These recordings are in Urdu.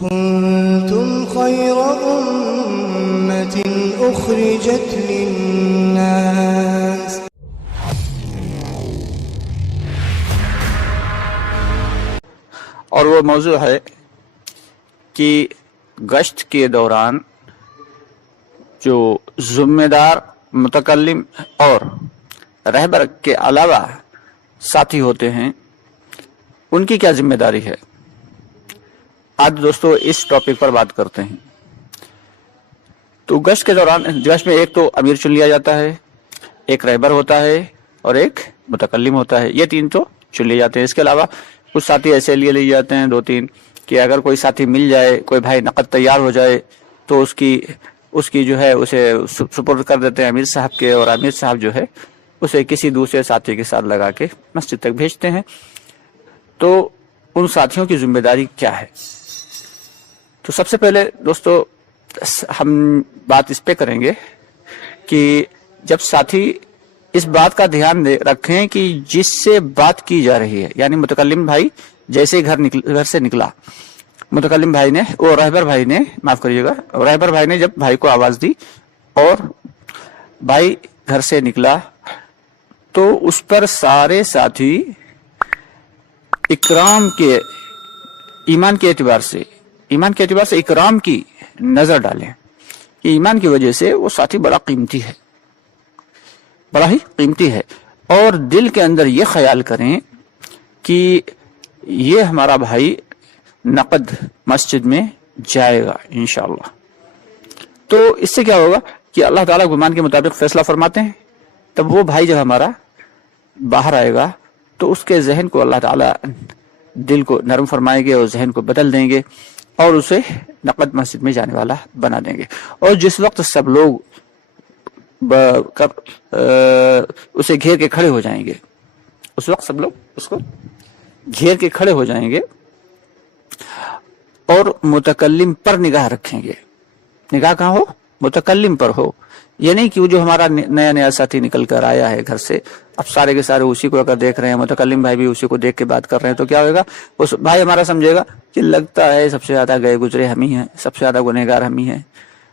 كنتم خير أمة أخرجت للناس اور وہ موضوع ہے کہ گشت کے دوران جو ذمہ دار متکلم اور رہبر کے علاوہ ساتھی ہوتے ہیں ان کی کیا ذمہ داری ہے۔ آج دوستو اس ٹاپک پر بات کرتے ہیں۔ تو گشت کے دوران گشت میں ایک تو امیر چن لیا جاتا ہے، ایک رہبر ہوتا ہے اور ایک متکلم ہوتا ہے، یہ تین تو چن لیے جاتے ہیں۔ اس کے علاوہ کچھ ساتھی ایسے لیے جاتے ہیں دو تین کہ اگر کوئی ساتھی مل جائے، کوئی بھائی نقد تیار ہو جائے تو اس کی جو ہے اسے سپرد کر دیتے ہیں امیر صاحب کے، اور امیر صاحب جو ہے اسے کسی دوسرے ساتھی کے ساتھ لگا کے مسجد تک بھیجتے ہیں۔ تو ان ساتھیوں کی ذمہ داری کیا ہے؟ تو سب سے پہلے دوستو ہم بات اس پہ کریں گے کہ جب ساتھی اس بات کا دھیان رکھیں کہ جس سے بات کی جا رہی ہے، یعنی متکلم بھائی جیسے گھر سے نکلا، متکلم بھائی نے اور رہبر بھائی نے رہبر بھائی نے جب بھائی کو آواز دی اور بھائی گھر سے نکلا تو اس پر سارے ساتھی اکرام کے ایمان کے اعتبار سے اکرام کی نظر ڈالیں کہ ایمان کی وجہ سے وہ ساتھی بڑا ہی قیمتی ہے، اور دل کے اندر یہ خیال کریں کہ یہ ہمارا بھائی نقد مسجد میں جائے گا انشاءاللہ۔ تو اس سے کیا ہوگا کہ اللہ تعالیٰ گمان کے مطابق فیصلہ فرماتے ہیں، تب وہ بھائی جب ہمارا باہر آئے گا تو اس کے ذہن کو اللہ تعالیٰ دل کو نرم فرمائیں گے اور ذہن کو بدل دیں گے اور اسے نقد مسجد میں جانے والا بنا دیں گے۔ اور جس وقت سب لوگ اسے گھیر کے کھڑے ہو جائیں گے، اس وقت سب لوگ اس کو گھیر کے کھڑے ہو جائیں گے اور متکلم پر نگاہ رکھیں گے۔ نگاہ کہاں ہو؟ متکلم پر ہو، یہ نہیں کہ وہ جو ہمارا نیا ساتھی نکل کر آیا ہے گھر سے، اب سارے کے سارے اسی کو اگر دیکھ رہے ہیں، متکلم بھائی بھی اسی کو دیکھ کے بات کر رہے ہیں، تو کیا ہوگا؟ اس بھائی ہمارا سمجھے گا کہ لگتا ہے سب سے زیادہ گئے گزرے ہم ہی ہیں، سب سے زیادہ گنہگار ہم ہی ہیں،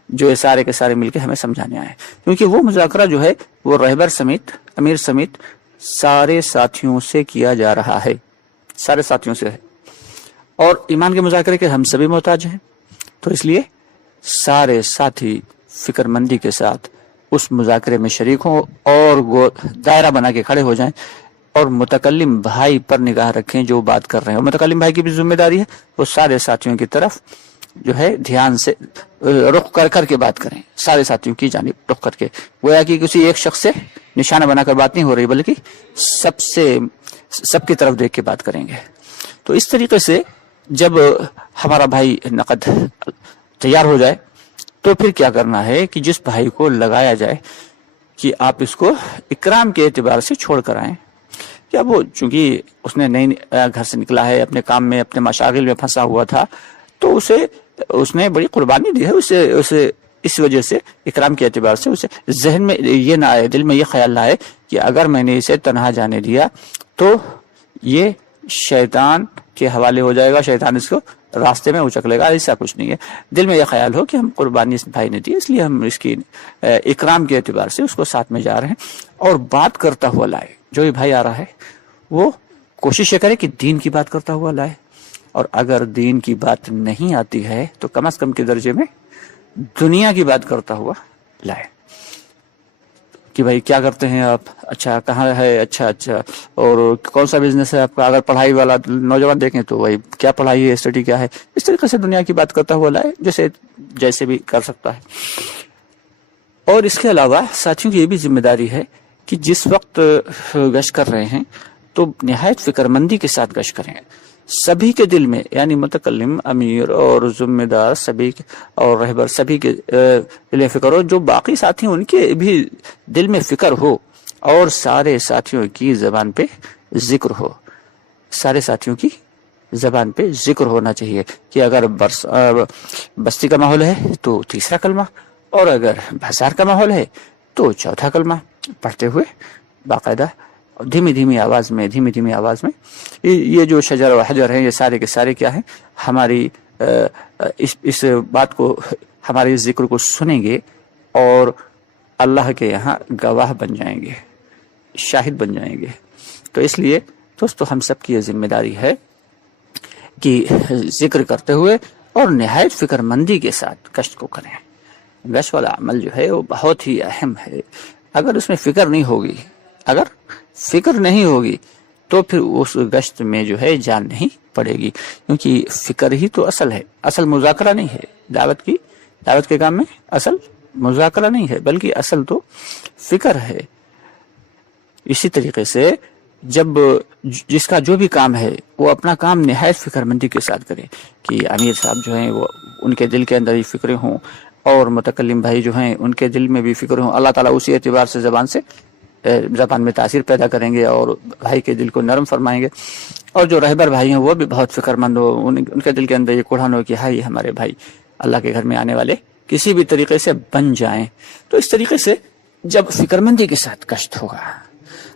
جو یہ سارے کے سارے مل کے ہمیں سمجھانے آئے، کیونکہ وہ مذاکرہ جو ہے وہ رہبر سمیت امیر سمیت سارے ساتھیوں سے کیا جا رہا ہے، سارے ساتھیوں سے ہے، اور ایمان کے مذاکرے کے ہم سبھی محتاج ہیں۔ تو اس لیے سارے ساتھی فکر مندی کے ساتھ اس مذاکرے میں شریک ہوں اور دائرہ بنا کے کھڑے ہو جائیں اور متکلم بھائی پر نگاہ رکھیں جو بات کر رہے ہیں۔ اور متکلم بھائی کی بھی ذمہ داری ہے وہ سارے ساتھیوں کی طرف جو ہے دھیان سے رخ کر کے بات کریں، سارے ساتھیوں کی جانب رخ کر کے، گویا کہ کسی ایک شخص سے نشانہ بنا کر بات نہیں ہو رہی، بلکہ سب کی طرف دیکھ کے بات کریں گے۔ تو اس طریقے سے جب ہمارا بھائی نقد تیار ہو جائے تو پھر کیا کرنا ہے کہ جس بھائی کو لگایا جائے کہ آپ اس کو اکرام کے اعتبار سے چھوڑ کر آئیں، کیا وہ چونکہ اس نے نئی گھر سے نکلا ہے، اپنے کام میں اپنے مشاغل میں پھنسا ہوا تھا، تو اس نے بڑی قربانی دی ہے، اسے اس وجہ سے اکرام کے اعتبار سے اسے ذہن میں یہ نہ آئے، دل میں یہ خیال نہ آئے کہ اگر میں نے اسے تنہا جانے دیا تو یہ شیطان کے حوالے ہو جائے گا، شیطان اس کو راستے میں اچک لے گا، ایسا کچھ نہیں ہے۔ دل میں یہ خیال ہو کہ ہم قربانی اس بھائی نے دی، اس لیے ہم اس کی اکرام کے اعتبار سے اس کو ساتھ میں جا رہے ہیں، اور بات کرتا ہوا لائے۔ جو یہ بھائی آ رہا ہے وہ کوشش یہ کرے کہ دین کی بات کرتا ہوا لائے، اور اگر دین کی بات نہیں آتی ہے تو کم از کم کے درجے میں دنیا کی بات کرتا ہوا لائے کہ بھائی کیا کرتے ہیں آپ، اچھا کہاں ہے، اچھا اور کون سا بزنس ہے آپ کا، اگر پڑھائی والا نوجوان دیکھیں تو وہی کیا پڑھائی ہے، اسٹڈی کیا ہے، اس طریقے سے دنیا کی بات کرتا ہوا لائے جیسے بھی کر سکتا ہے۔ اور اس کے علاوہ ساتھیوں کی یہ بھی ذمہ داری ہے کہ جس وقت گشت کر رہے ہیں تو نہایت فکر مندی کے ساتھ گشت کریں، سبھی کے دل میں، یعنی متکلم، امیر اور ذمہ دار سبھی اور رہبر سبھی کے دل میں فکر ہو، جو باقی ساتھی ان کے بھی دل میں فکر ہو، اور سارے ساتھیوں کی زبان پہ ذکر ہو، سارے ساتھیوں کی زبان پہ ذکر ہونا چاہیے کہ اگر بستی کا ماحول ہے تو تیسرا کلمہ، اور اگر بازار کا ماحول ہے تو چوتھا کلمہ پڑھتے ہوئے باقاعدہ دھیمی دھیمی آواز میں یہ جو شجر و حجر ہیں یہ سارے کے سارے کیا ہیں، ہماری اس بات کو ہمارے اس ذکر کو سنیں گے اور اللہ کے یہاں گواہ بن جائیں گے، شاہد بن جائیں گے۔ تو اس لیے دوستو ہم سب کی یہ ذمہ داری ہے کہ ذکر کرتے ہوئے اور نہایت فکر مندی کے ساتھ گشت کو کریں۔ گشت والا عمل جو ہے وہ بہت ہی اہم ہے۔ اگر اس میں فکر نہیں ہوگی تو پھر اس گشت میں جو ہے جان نہیں پڑے گی، کیونکہ فکر ہی تو اصل ہے، اصل مذاکرہ نہیں ہے۔ دعوت کے کام میں اصل مذاکرہ نہیں ہے بلکہ اصل تو فکر ہے۔ اسی طریقے سے جب جس کا جو بھی کام ہے وہ اپنا کام نہایت فکر مندی کے ساتھ کرے کہ امیر صاحب جو ہیں وہ ان کے دل کے اندر ہی فکریں ہوں اور متکلم بھائی جو ہیں ان کے دل میں بھی فکر ہوں، اللہ تعالیٰ اسی اعتبار سے زبان میں تاثیر پیدا کریں گے اور بھائی کے دل کو نرم فرمائیں گے، اور جو رہبر بھائی ہیں وہ بھی بہت فکر مند ہو، ان کے دل کے اندر یہ کوڑھن ہو کہ ہائی ہمارے بھائی اللہ کے گھر میں آنے والے کسی بھی طریقے سے بن جائیں۔ تو اس طریقے سے جب فکر مندی کے ساتھ گشت ہوگا،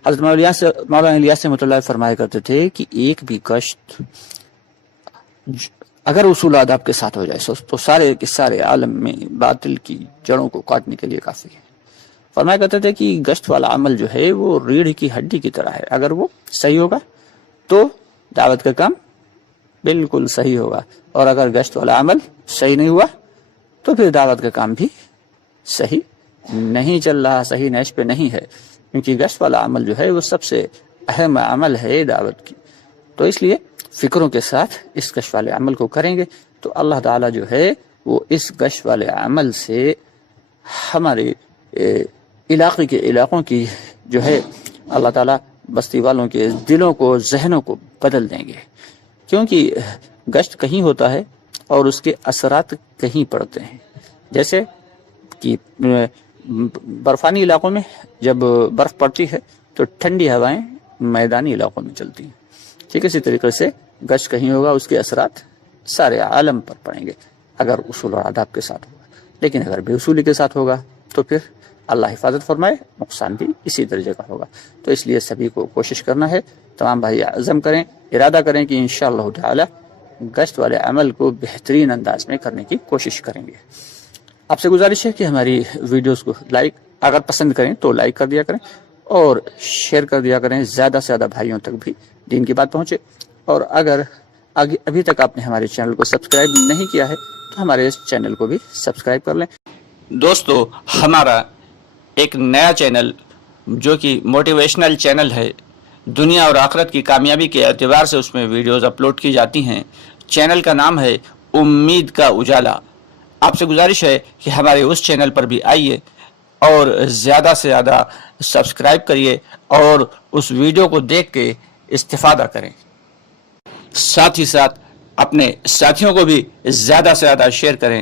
حضرت مولانا الیاس رحمۃ اللہ فرمایا کرتے تھے کہ ایک بھی گشت اگر اصول آداب کے ساتھ ہو جائے تو سارے کے سارے عالم میں باطل کی جڑوں کو کاٹنے کے لیے کافی ہے۔ فرمایا کرتے تھے کہ گشت والا عمل جو ہے وہ ریڑھ کی ہڈی کی طرح ہے، اگر وہ صحیح ہوگا تو دعوت کا کام بالکل صحیح ہوگا، اور اگر گشت والا عمل صحیح نہیں ہوا تو پھر دعوت کا کام بھی صحیح نہیں چل رہا، صحیح نیش پہ نہیں ہے، کیونکہ گشت والا عمل جو ہے وہ سب سے اہم عمل ہے دعوت کی۔ تو اس لیے فکروں کے ساتھ اس گشت والے عمل کو کریں گے تو اللہ تعالیٰ جو ہے وہ اس گشت والے عمل سے ہمارے علاقے کے علاقوں کی جو ہے اللہ تعالیٰ بستی والوں کے دلوں کو، ذہنوں کو بدل دیں گے، کیونکہ گشت کہیں ہوتا ہے اور اس کے اثرات کہیں پڑتے ہیں۔ جیسے کہ برفانی علاقوں میں جب برف پڑتی ہے تو ٹھنڈی ہوائیں میدانی علاقوں میں چلتی ہیں، ٹھیک اسی طریقے سے گشت کہیں ہوگا اس کے اثرات سارے عالم پر پڑیں گے اگر اصول اور آداب کے ساتھ ہوگا، لیکن اگر بے اصولی کے ساتھ ہوگا تو پھر اللہ حفاظت فرمائے نقصان بھی اسی درجے کا ہوگا۔ تو اس لیے سبھی کو کوشش کرنا ہے، تمام بھائی عزم کریں، ارادہ کریں کہ انشاءاللہ تعالی گشت والے عمل کو بہترین انداز میں کرنے کی کوشش کریں گے۔ آپ سے گزارش ہے کہ ہماری ویڈیوز کو اگر پسند کریں تو لائک کر دیا کریں اور شیئر کر دیا کریں، زیادہ سے زیادہ بھائیوں تک بھی دین کی بات پہنچے، اور اگر ابھی تک آپ نے ہمارے چینل کو سبسکرائب نہیں کیا ہے تو ہمارے اس چینل کو بھی سبسکرائب کر لیں۔ دوستو ہمارا ایک نیا چینل جو کہ موٹیویشنل چینل ہے، دنیا اور آخرت کی کامیابی کے اعتبار سے اس میں ویڈیوز اپلوڈ کی جاتی ہیں۔ چینل کا نام ہے امید کا اجالا۔ آپ سے گزارش ہے کہ ہمارے اس چینل پر بھی آئیے اور زیادہ سے زیادہ سبسکرائب کریے اور اس ویڈیو کو دیکھ کے استفادہ کریں، ساتھ ہی ساتھ اپنے ساتھیوں کو بھی زیادہ سے زیادہ شیئر کریں